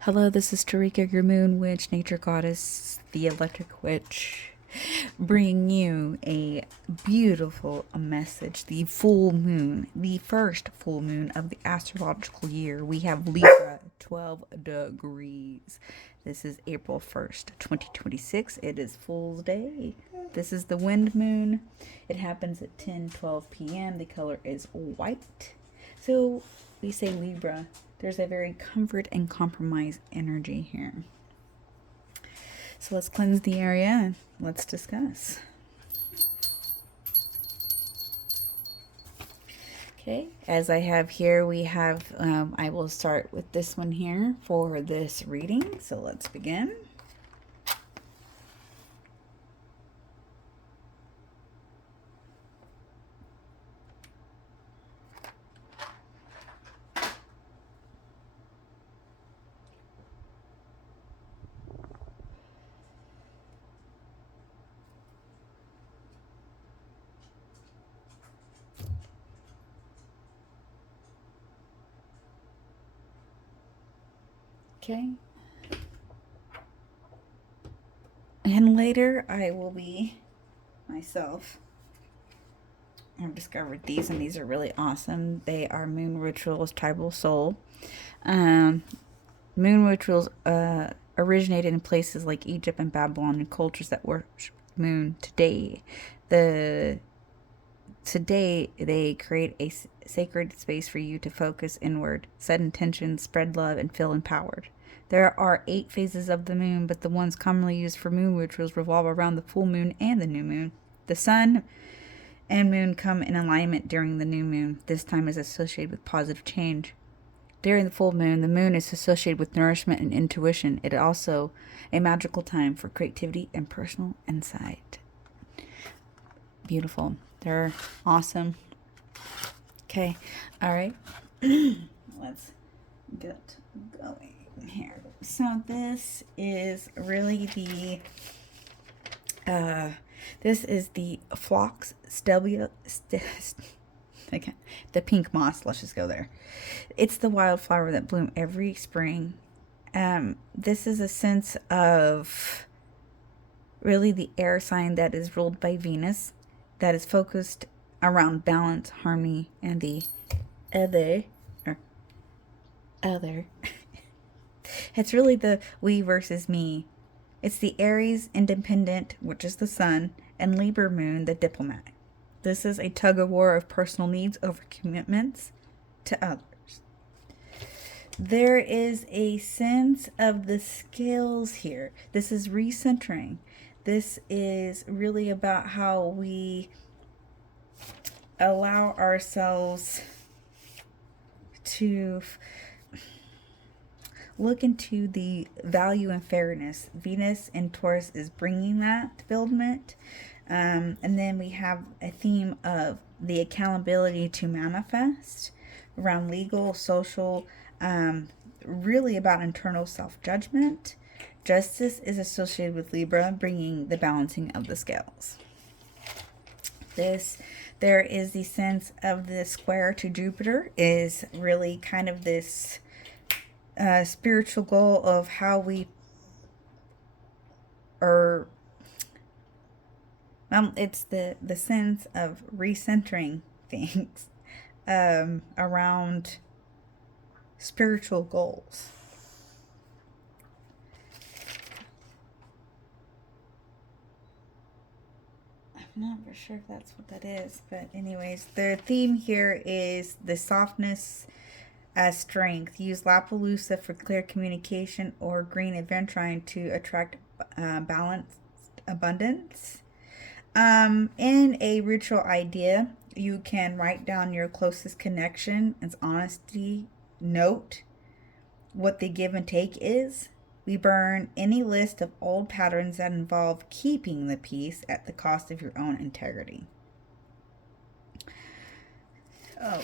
Hello, this is Tarika, your moon witch, nature goddess, the electric witch, bringing you a beautiful message. The full moon, the first full moon of the astrological year. We have Libra, 12 degrees. This is April 1st, 2026. It is Fool's Day. This is the wind moon. It happens at 10:12 p.m. The color is white. So we say Libra. There's a very comfort and compromise energy here. So let's cleanse the area and let's discuss. Okay, as I have here, we have, I will start with this one here for this reading. So let's begin. Okay. And later I will be myself. I've discovered these, and these are really awesome. They are Moon Rituals Tribal Soul. Moon rituals originated in places like Egypt and Babylon and cultures that worship moon today. Today they create a sacred space for you to focus inward, set intentions, spread love, and feel empowered. There are 8 phases of the moon, but the ones commonly used for moon rituals revolve around the full moon and the new moon. The sun and moon come in alignment during the new moon. This time is associated with positive change. During the full moon, the moon is associated with nourishment and intuition. It is also a magical time for creativity and personal insight. Beautiful. They're awesome. Okay. All right. Let's get going here. So this is really the phlox stelvia. Okay, the pink moss. Let's just go there. It's the wildflower that blooms every spring. This is a sense of really the air sign that is ruled by Venus, that is focused around balance, harmony, and the other. It's really the we versus me. It's the Aries independent, which is the sun, and Libra moon, the diplomat. This is a tug of war of personal needs over commitments to others. There is a sense of the scales here. This is recentering. This is really about how we allow ourselves to look into the value and fairness. Venus in Taurus is bringing that development. And then we have a theme of the accountability to manifest around legal, social, really about internal self-judgment. Justice is associated with Libra, bringing the balancing of the scales. There is the sense of the square to Jupiter is really kind of this spiritual goal of how we are. It's the sense of recentering things around spiritual goals. I'm not for sure if that's what that is, but anyways, the theme here is the softness as strength. Use Lapaloosa for clear communication or green aventurine to attract balanced abundance. In a ritual idea, you can write down your closest connection as honesty. Note what the give and take is. We burn any list of old patterns that involve keeping the peace at the cost of your own integrity. Oh,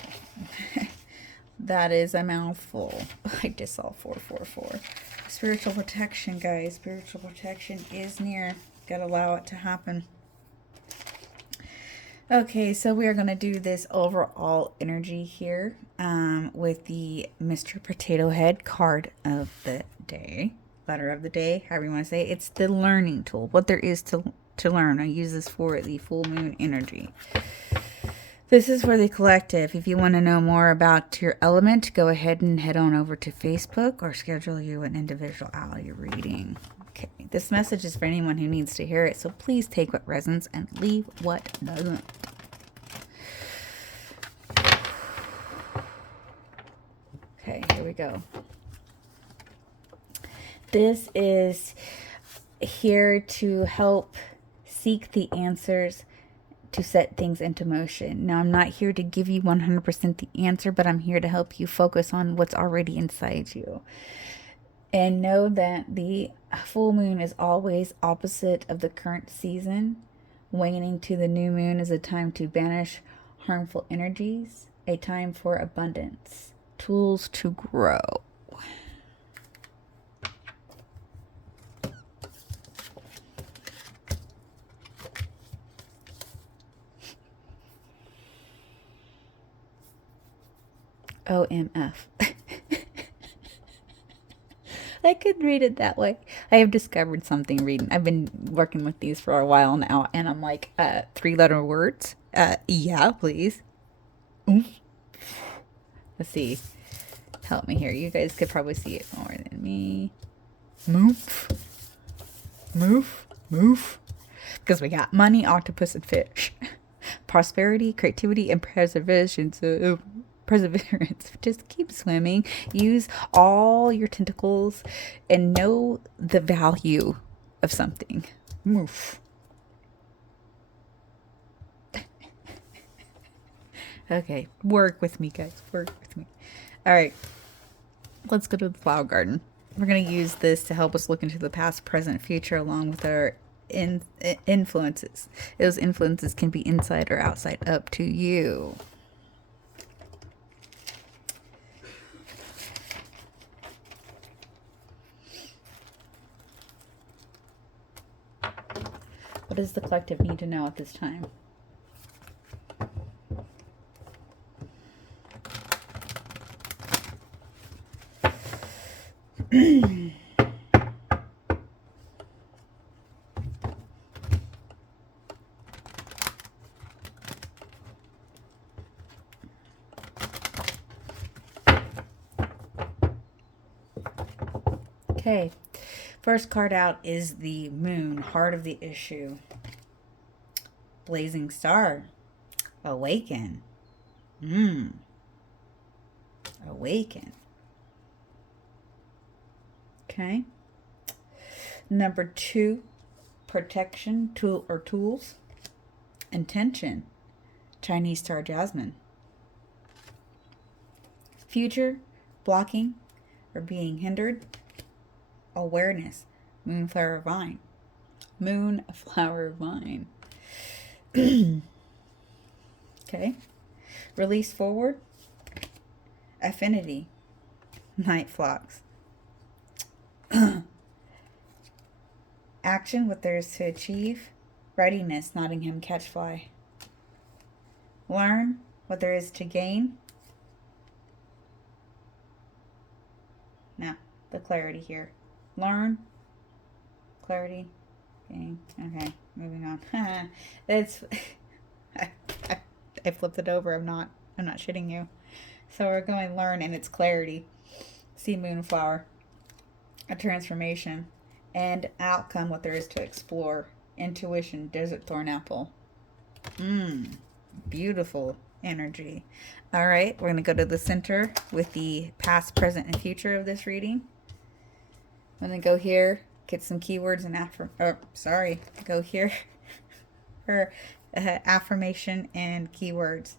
that is a mouthful. I just saw 444. Spiritual protection, guys. Spiritual protection is near. Gotta allow it to happen. Okay, so we are going to do this overall energy here with the Mr. Potato Head card of the day, letter of the day, however you want to say it. It's the learning tool, what there is to learn. I use this for the full moon energy. This is for the collective. If you want to know more about your element, go ahead and head on over to Facebook or schedule you an individuality reading. Okay, this message is for anyone who needs to hear it, so please take what resonates and leave what doesn't. Okay, here we go. This is here to help seek the answers to set things into motion. Now, I'm not here to give you 100% the answer, but I'm here to help you focus on what's already inside you. And know that the full moon is always opposite of the current season. Waning to the new moon is a time to banish harmful energies, a time for abundance, tools to grow. OMF. I could read it that way. I have discovered something reading. I've been working with these for a while now, and I'm like, 3-letter words. Yeah, please. Oomph. Let's see. Help me here. You guys could probably see it more than me. Moof. Moof. Moof. Because we got money, octopus, and fish. Prosperity, creativity, and preservation. So, perseverance. Just keep swimming. Use all your tentacles and know the value of something. Moof. Okay, work with me, guys. Work with me. All right, let's go to the flower garden. We're going to use this to help us look into the past, present, future, along with our influences. Those influences can be inside or outside, up to you. What does the collective need to know at this time? Okay, first card out is the moon, heart of the issue. Blazing star, awaken. Awaken. Okay. Number 2, protection, tool or tools. Intention, Chinese star jasmine. Future, blocking or being hindered. Awareness, moonflower vine. Moonflower vine. Okay. Release forward, affinity, night flocks. Action, what there is to achieve. Readiness, Nottingham catchfly. Learn, what there is to gain. Now, the clarity here. Learn, clarity, gain. Okay, moving on. That's I flipped it over. I'm not shitting you. So we're going learn, and it's clarity. See moonflower, a transformation, and outcome, what there is to explore. Intuition, desert thorn apple. Beautiful energy. All right, we're going to go to the center with the past, present, and future of this reading. I'm going to go here, get some keywords and go here for affirmation and keywords.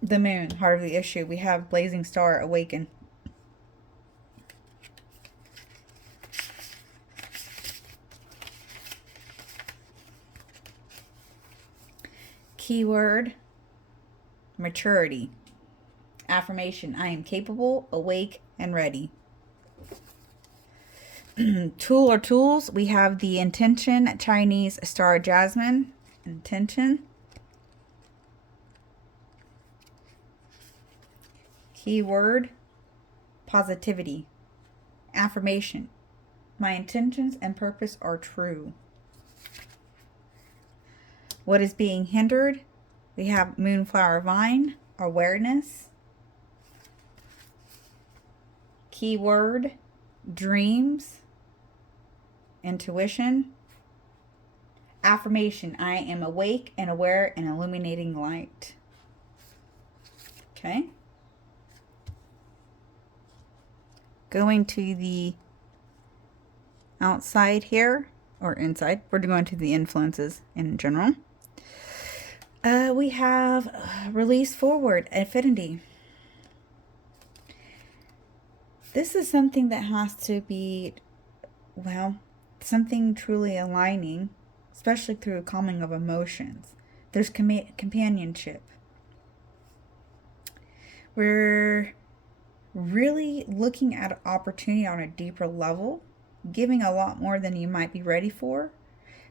The moon, heart of the issue. We have blazing star, awaken. Keyword, maturity. Affirmation, I am capable, awake, and ready. Tool or tools, we have the intention, Chinese star jasmine. Intention. Keyword, positivity. Affirmation, my intentions and purpose are true. What is being hindered? We have moonflower vine, awareness. Keyword, dreams, intuition. Affirmation, I am awake and aware and illuminating light. Okay. Going to the outside here, or inside, we're going to the influences in general. We have release forward, affinity. This is something that has to be, well, something truly aligning, especially through a calming of emotions. There's companionship. We're really looking at opportunity on a deeper level, giving a lot more than you might be ready for.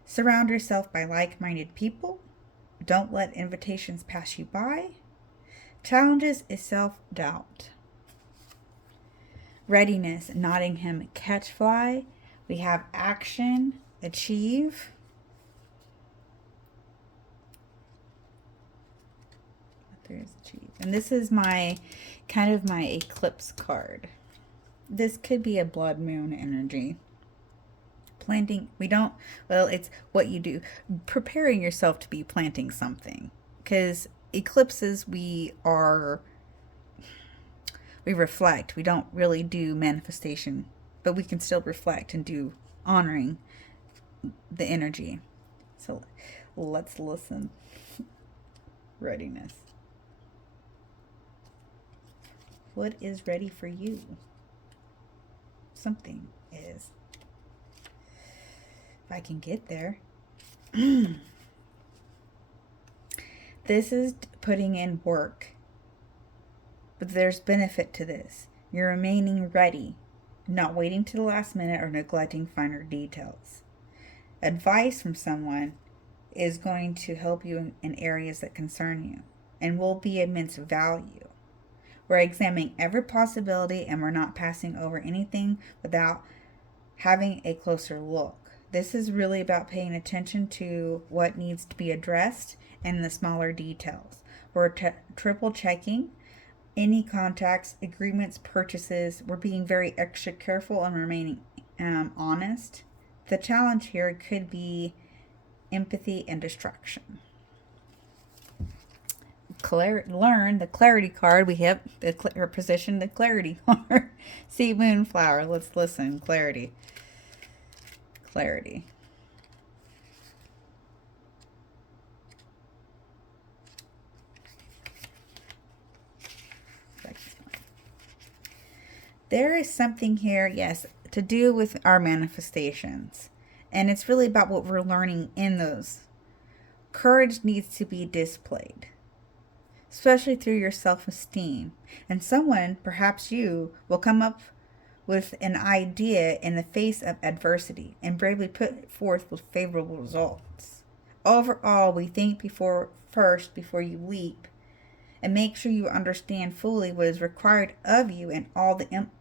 Surround yourself by like-minded people. Don't let invitations pass you by. Challenges is self-doubt. Readiness, Nottingham catch fly. We have action, achieve. There's achieve. And this is my kind of my eclipse card. This could be a blood moon energy. Planting, it's what you do. Preparing yourself to be planting something. Because eclipses, we reflect. We don't really do manifestation. But we can still reflect and do honoring the energy. So let's listen. Readiness. What is ready for you? Something is. If I can get there. This is putting in work. But there's benefit to this. You're remaining ready, not waiting to the last minute or neglecting finer details. Advice from someone is going to help you in areas that concern you and will be immense value. We're examining every possibility and we're not passing over anything without having a closer look. This is really about paying attention to what needs to be addressed and the smaller details. We're triple checking any contacts, agreements, purchases. We're being very extra careful and remaining honest. The challenge here could be empathy and distraction. Learn the clarity card. We have the position, the clarity card. See moonflower. Let's listen. Clarity. Clarity. There is something here, yes, to do with our manifestations. And it's really about what we're learning in those. Courage needs to be displayed, especially through your self-esteem. And someone, perhaps you, will come up with an idea in the face of adversity and bravely put it forth with favorable results. Overall, we think before you leap, and make sure you understand fully what is required of you and all the implements.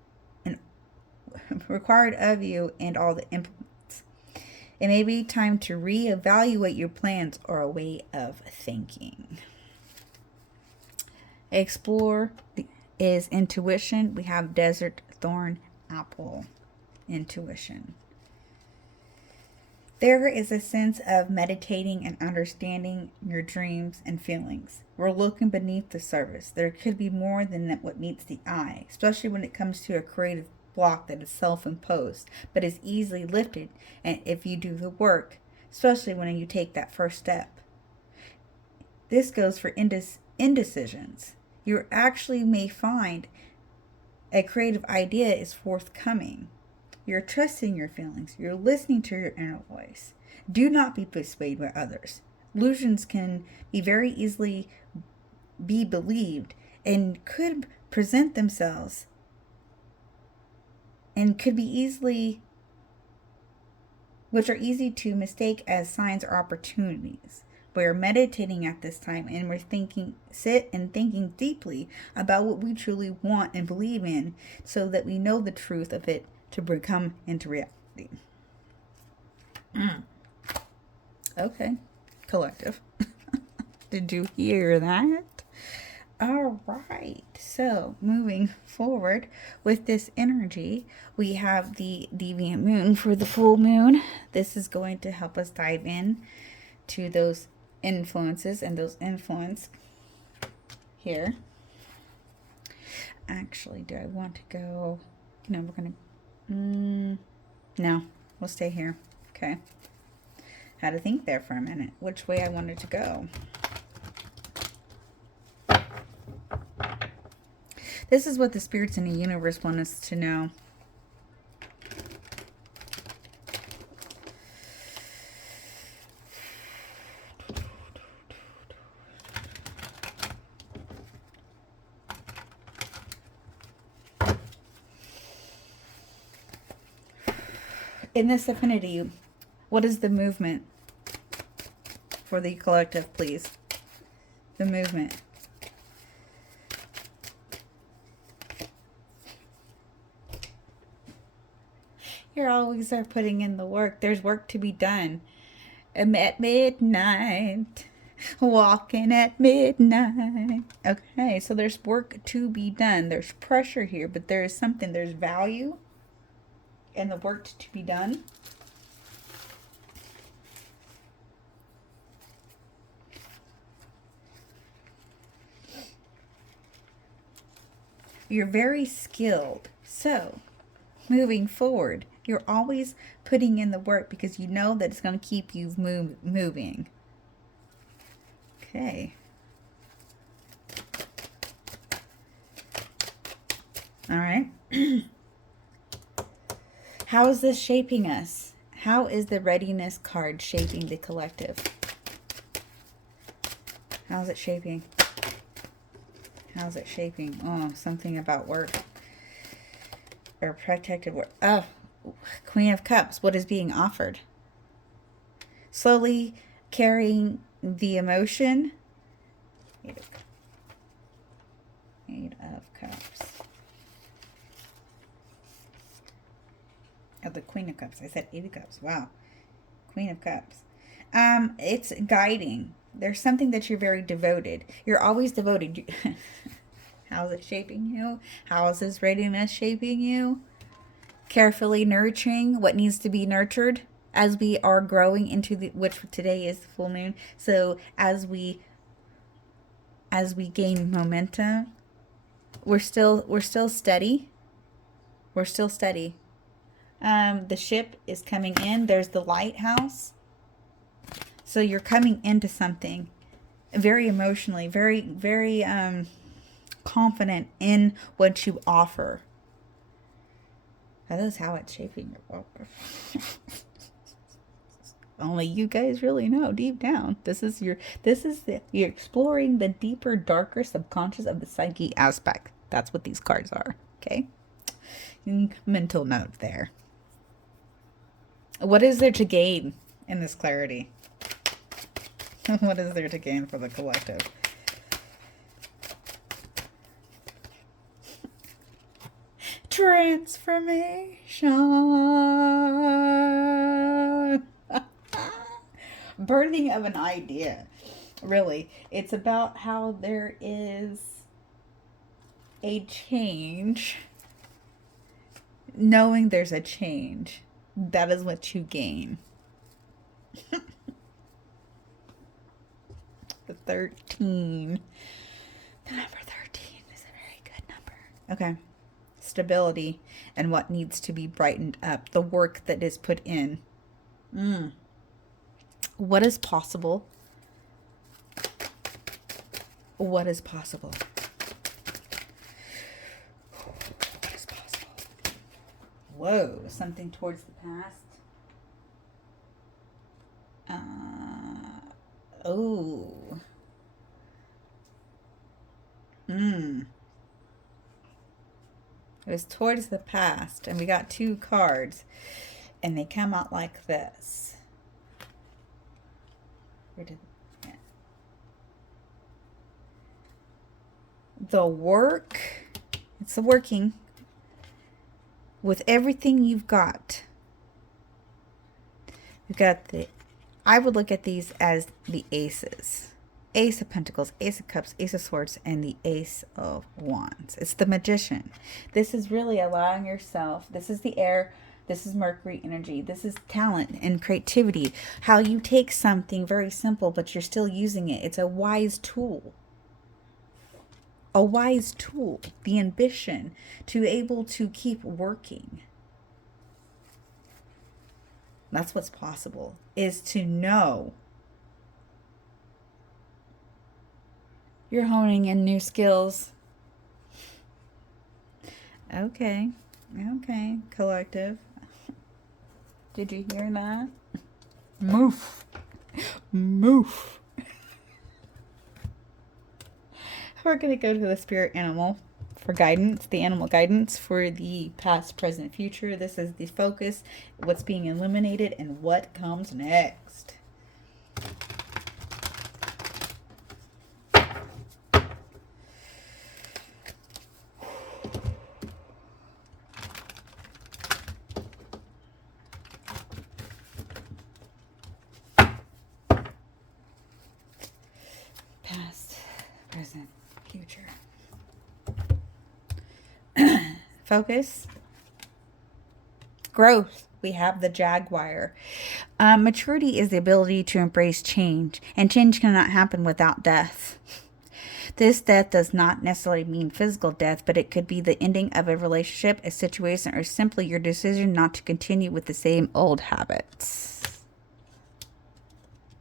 It may be time to reevaluate your plans or a way of thinking. Explore is intuition. We have desert thorn apple. Intuition. There is a sense of meditating and understanding your dreams and feelings. We're looking beneath the surface. There could be more than what meets the eye, especially when it comes to a creative block that is self-imposed, but is easily lifted and if you do the work, especially when you take that first step. This goes for indecisions. You actually may find a creative idea is forthcoming. You're trusting your feelings. You're listening to your inner voice. Do not be persuaded by others. illusions can be very easily be believed and could present themselves and could be easily, which are easy to mistake as signs or opportunities. We're meditating at this time and we're thinking deeply about what we truly want and believe in so that we know the truth of it to become into reality. Okay, collective. Did you hear that? All right, so moving forward with this energy, we have the deviant moon for the full moon. This is going to help us dive in to those influences and those influence here. Actually, do I want to go? No, we're gonna. No, we'll stay here. Okay. Had to think there for a minute which way I wanted to go. This is what the spirits in the universe want us to know. In this affinity, what is the movement for the collective, please? The movement. You're always there putting in the work. There's work to be done. I'm at midnight. Walking at midnight. Okay, so there's work to be done. There's pressure here, but there is something. There's value in the work to be done. You're very skilled. So, moving forward, you're always putting in the work because you know that it's going to keep you moving. Okay. All right. How is this shaping us? How is the readiness card shaping the collective? How's it shaping? How's it shaping? Oh, something about work. Or protected work. Oh, Queen of Cups. What is being offered? Slowly carrying the emotion. Eight of Cups. Oh, the Queen of Cups. I said 8 of Cups. Wow. Queen of Cups. It's guiding. There's something that you're very devoted. You're always devoted. How's it shaping you? How is this readiness shaping you? Carefully nurturing what needs to be nurtured as we are growing into which today is the full moon. So as we gain momentum, we're still steady. We're still steady. The ship is coming in. There's the lighthouse. So you're coming into something very emotionally, very, very confident in what you offer. That is how it's shaping your offer. Only you guys really know deep down. You're exploring the deeper, darker subconscious of the psyche aspect. That's what these cards are. Okay. Mental note there. What is there to gain in this clarity? What is there to gain for the collective? Transformation. Birthing of an idea. Really, it's about how there is a change. Knowing there's a change. That is what you gain. The 13. The number 13 is a very good number. Okay. Stability and what needs to be brightened up. The work that is put in. What is possible? What is possible? What is possible? Whoa, something towards the past. Oh. It was towards the past, and we got 2 cards, and they come out like this. Where did the work? It's the working with everything you've got. You've got the, I would look at these as the aces. Ace of Pentacles, Ace of Cups, Ace of Swords, and the Ace of Wands. It's the Magician. This is really allowing yourself, this is the air, this is Mercury energy, this is talent and creativity. How you take something very simple, but you're still using it. It's a wise tool. A wise tool. The ambition to be able to keep working. That's what's possible, is to know you're honing in new skills. Okay. Okay, collective. Did you hear that? Move. Move. We're going to go to the spirit animal for guidance, the animal guidance for the past, present, future. This is the focus, what's being illuminated, and what comes next. Past, present, future. Focus. Growth. We have the Jaguar. Maturity is the ability to embrace change, and change cannot happen without death. This death does not necessarily mean physical death, but it could be the ending of a relationship, a situation, or simply your decision not to continue with the same old habits.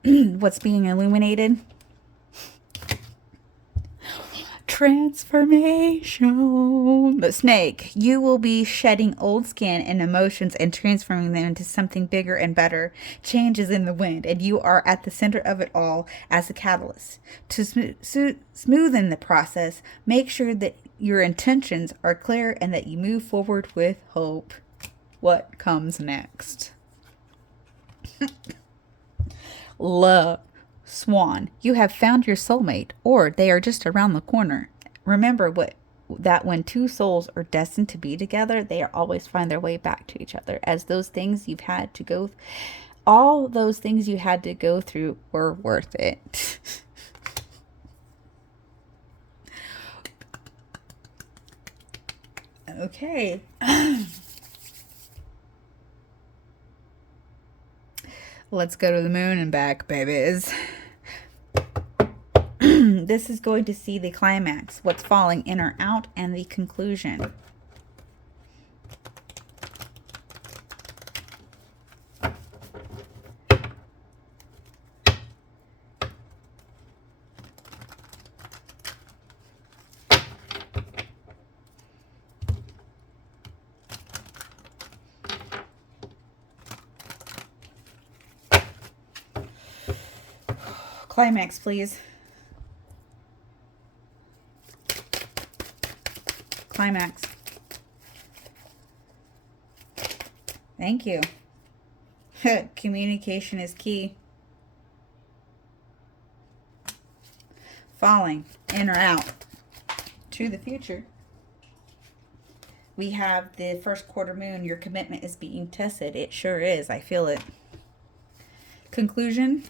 What's being illuminated? Transformation. The snake. You will be shedding old skin and emotions and transforming them into something bigger and better. Change is in the wind, and you are at the center of it all as a catalyst. To smoothen the process, make sure that your intentions are clear and that you move forward with hope. What comes next? Love. Swan, you have found your soulmate, or they are just around the corner. Remember that when 2 souls are destined to be together, they always find their way back to each other. As those things you've had to go, all those things you had to go through were worth it. Okay. Let's go to the moon and back, babies. This is going to see the climax, what's falling in or out, and the conclusion. Climax, please. Climax. Thank you. Communication is key. Falling in or out. To the future. We have the first quarter moon. Your commitment is being tested. It sure is. I feel it. Conclusion.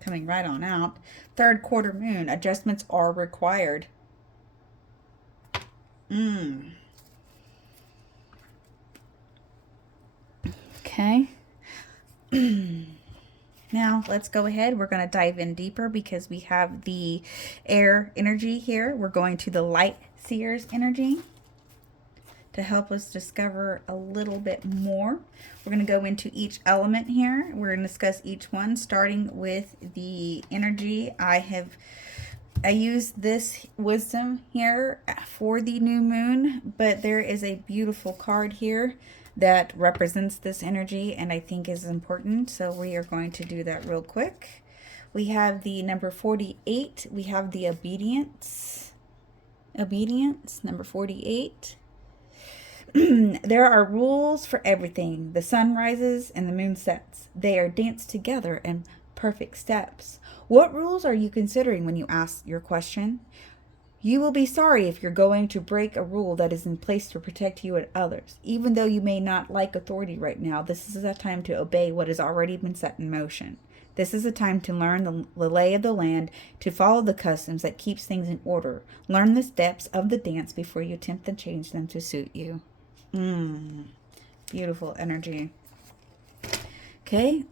Coming right on out. Third quarter moon. Adjustments are required. Okay. Now let's go ahead. We're going to dive in deeper because we have the air energy here. We're going to the light seers energy to help us discover a little bit more. We're going to go into each element here. We're going to discuss each one, starting with the energy. I use this wisdom here for the new moon, but there is a beautiful card here that represents this energy and I think is important. So we are going to do that real quick. We have the number 48. We have the obedience. Obedience, number 48. There are rules for everything. The sun rises and the moon sets. They are danced together in perfect steps. What rules are you considering when you ask your question? You will be sorry if you're going to break a rule that is in place to protect you and others. Even though you may not like authority right now, this is a time to obey what has already been set in motion. This is a time to learn the lay of the land, to follow the customs that keeps things in order. Learn the steps of the dance before you attempt to change them to suit you. Beautiful energy. Okay,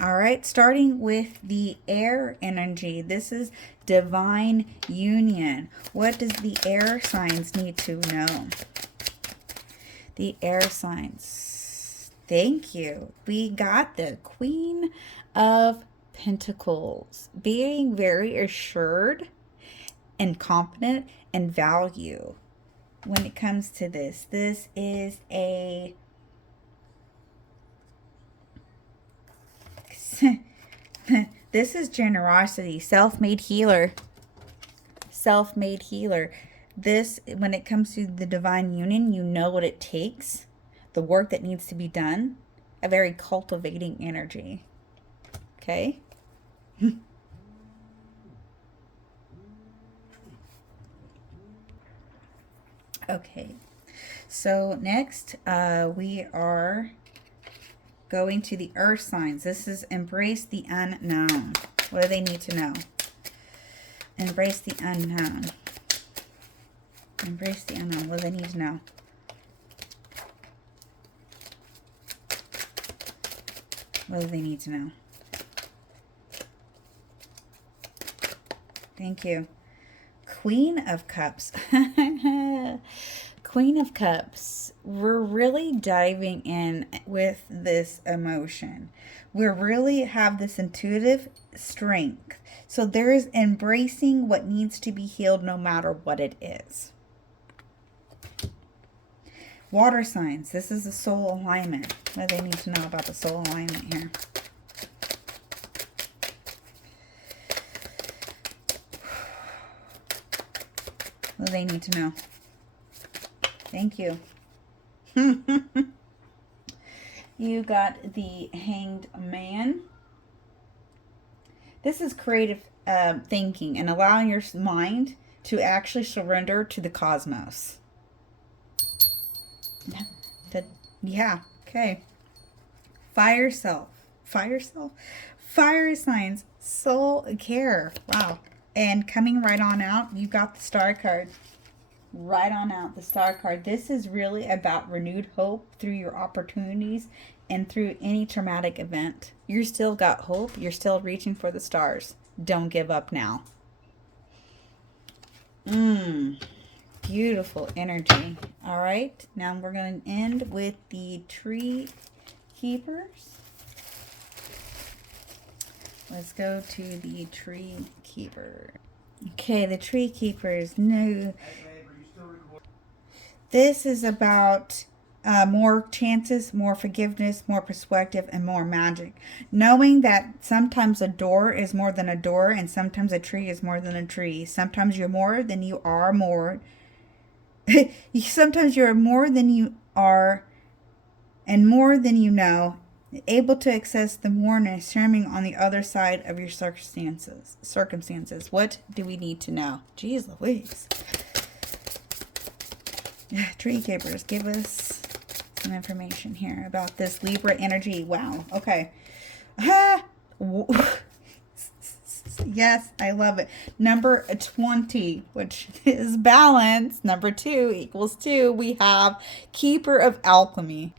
all right, starting with the air energy. This is divine union. What does the air signs need to know? The air signs. Thank you. We got the Queen of Pentacles. Being very assured and confident and value when it comes to this. This is a this is generosity, self-made healer. Self-made healer. This, when it comes to the divine union, you know what it takes, the work that needs to be done, a very cultivating energy. Okay? Okay. So next, we are going to the earth signs. This is embrace the unknown. What do they need to know? Embrace the unknown. Embrace the unknown. What do they need to know? What do they need to know? Thank you. Queen of Cups. Queen of Cups. We're really diving in with this emotion. We really have this intuitive strength. So there is embracing what needs to be healed no matter what it is. Water signs. This is the soul alignment. What do they need to know about the soul alignment here? What do they need to know? Thank you. You got the Hanged Man. This is creative thinking and allowing your mind to actually surrender to the cosmos. Yeah, okay. Fire self. Fire self? Fire signs. Soul care. Wow. And coming right on out, you got the Star card. Right on out, the Star card. This is really about renewed hope through your opportunities and through any traumatic event. You still got hope. You're still reaching for the stars. Don't give up now. Beautiful energy. All right, now we're going to end with the Tree Keepers. Let's go to the Tree Keeper. Okay, the Tree Keepers. No. This is about more chances, more forgiveness, more perspective, and more magic. Knowing that sometimes a door is more than a door, and sometimes a tree is more than a tree. Sometimes you're more than you are more. Sometimes you're more than you are and more than you know. Able to access the more and assuming on the other side of your circumstances. What do we need to know? Jeez Louise. Tree Keepers, give us some information here about this Libra energy. Wow. Okay. Yes, I love it. Number 20, which is balance. Number 2 equals 2. We have Keeper of Alchemy.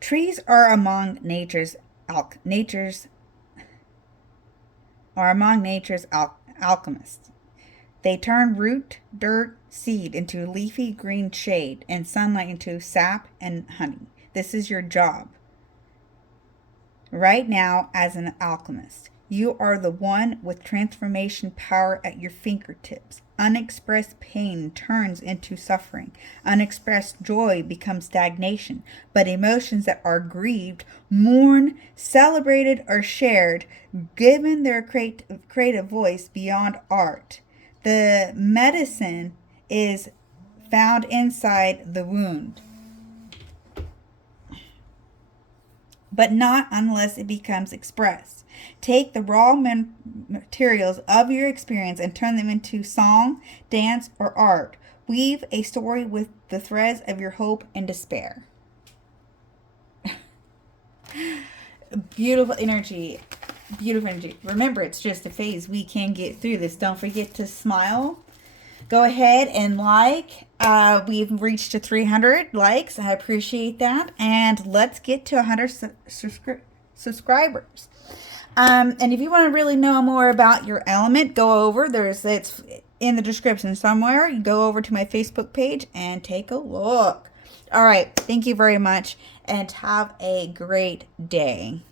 Trees are among nature's alchemists. They turn root, dirt, seed into leafy green shade and sunlight into sap and honey. This is your job right now as an alchemist. You are the one with transformation power at your fingertips. Unexpressed pain turns into suffering. Unexpressed joy becomes stagnation. But emotions that are grieved, mourned, celebrated, or shared, given their creative voice beyond art. The medicine is found inside the wound, but not unless it becomes expressed. Take the raw materials of your experience and turn them into song, dance, or art. Weave a story with the threads of your hope and despair. Beautiful energy. Beautiful energy. Remember, it's just a phase. We can get through this. Don't forget to smile. Go ahead and like. We've reached to 300 likes. I appreciate that. And let's get to 100 subscribers. And if you want to really know more about your element, go over. It's in the description somewhere. You go over to my Facebook page and take a look. All right. Thank you very much. And have a great day.